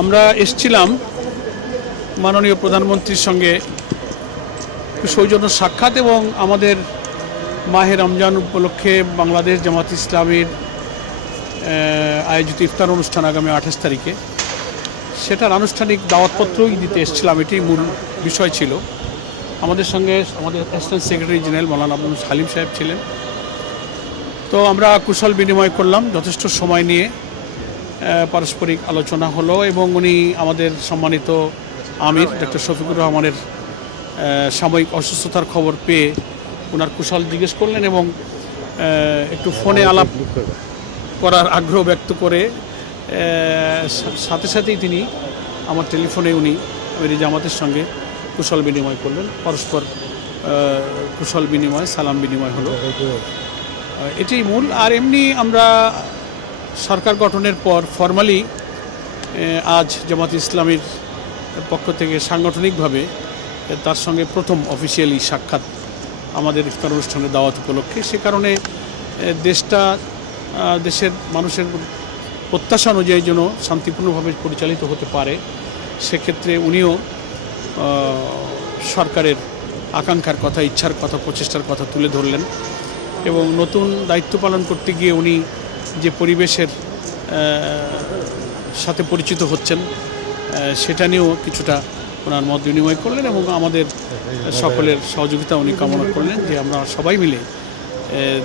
আমরা এসেছিলাম মাননীয় প্রধানমন্ত্রীর সঙ্গে সৌজন্য সাক্ষাৎ এবং আমাদের মাহে রমজান উপলক্ষে বাংলাদেশ জামাত ইসলামীর আয়োজিত ইফতার অনুষ্ঠান আগামী 28 তারিখে সেটার আনুষ্ঠানিক দাওয়াতপত্রই দিতে এসেছিলাম। এটি মূল বিষয় ছিল। আমাদের সঙ্গে আমাদের অ্যাসিস্ট্যান্ট সেক্রেটারি জেনারেল মৌলানা আব্দুল হালিম সাহেব ছিলেন। তো আমরা কুশল বিনিময় করলাম, যথেষ্ট সময় নিয়ে পারস্পরিক আলোচনা হলো এবং উনি আমাদের সম্মানিত আমির ডক্টর শফিকুর রহমানের সাময়িক অসুস্থতার খবর পেয়ে ওনার কুশল জিজ্ঞেস করলেন এবং একটু ফোনে আলাপ করার আগ্রহ ব্যক্ত করে সাথে সাথেই তিনি আমার টেলিফোনে উনি জামাতের সঙ্গে কুশল বিনিময় করলেন। পরস্পর কুশল বিনিময় সালাম বিনিময় হলো, এটাই মূল। আর এমনি আমরা সরকার গঠনের পর ফরমালি আজ জামাত ইসলামীর পক্ষ থেকে সাংগঠনিকভাবে তার সঙ্গে প্রথম অফিসিয়ালি সাক্ষাৎ আমাদের ইফতার অনুষ্ঠানের দাওয়াত উপলক্ষে। সে কারণে দেশের মানুষের প্রত্যাশা অনুযায়ী যেন শান্তিপূর্ণভাবে পরিচালিত হতে পারে, সেক্ষেত্রে উনিও সরকারের আকাঙ্ক্ষার কথা, ইচ্ছার কথা, প্রচেষ্টার কথা তুলে ধরলেন এবং নতুন দায়িত্ব পালন করতে গিয়ে উনি যে পরিবেশের সাথে পরিচিত হচ্ছেন সেটা নিয়েও কিছুটা ওনার মত বিনিময় করলেন এবং আমাদের সকলের সহযোগিতা উনি কামনা করলেন যে আমরা সবাই মিলে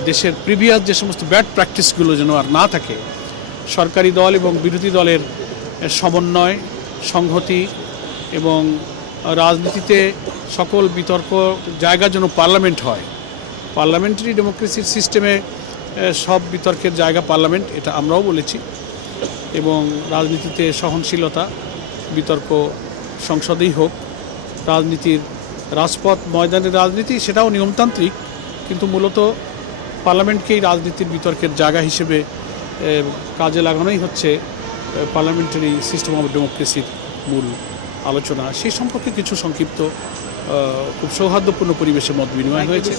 দেশের প্রিভিয়াস যে সমস্ত ব্যাড প্র্যাকটিসগুলো যেন আর না থাকে, সরকারি দল এবং বিরোধী দলের সমন্বয়, সংহতি এবং রাজনীতিতে সকল বিতর্ক জায়গা যেন পার্লামেন্ট হয়। পার্লামেন্টারি ডেমোক্রেসির সিস্টেমে সব বিতর্কের জায়গা পার্লামেন্ট, এটা আমরাও বলেছি। এবং রাজনীতিতে সহনশীলতা, বিতর্ক সংসদেই হোক, রাজনীতির রাজপথ ময়দানের রাজনীতি সেটাও নিয়মতান্ত্রিক, কিন্তু মূলত পার্লামেন্টকেই রাজনীতির বিতর্কের জায়গা হিসেবে কাজে লাগানোই হচ্ছে পার্লামেন্টারি সিস্টেম অফ ডেমোক্রেসির মূল আলোচনা। সেই সম্পর্কে কিছু সংক্ষিপ্ত খুব সৌহার্দ্যপূর্ণ পরিবেশে মত বিনিময় হয়েছে।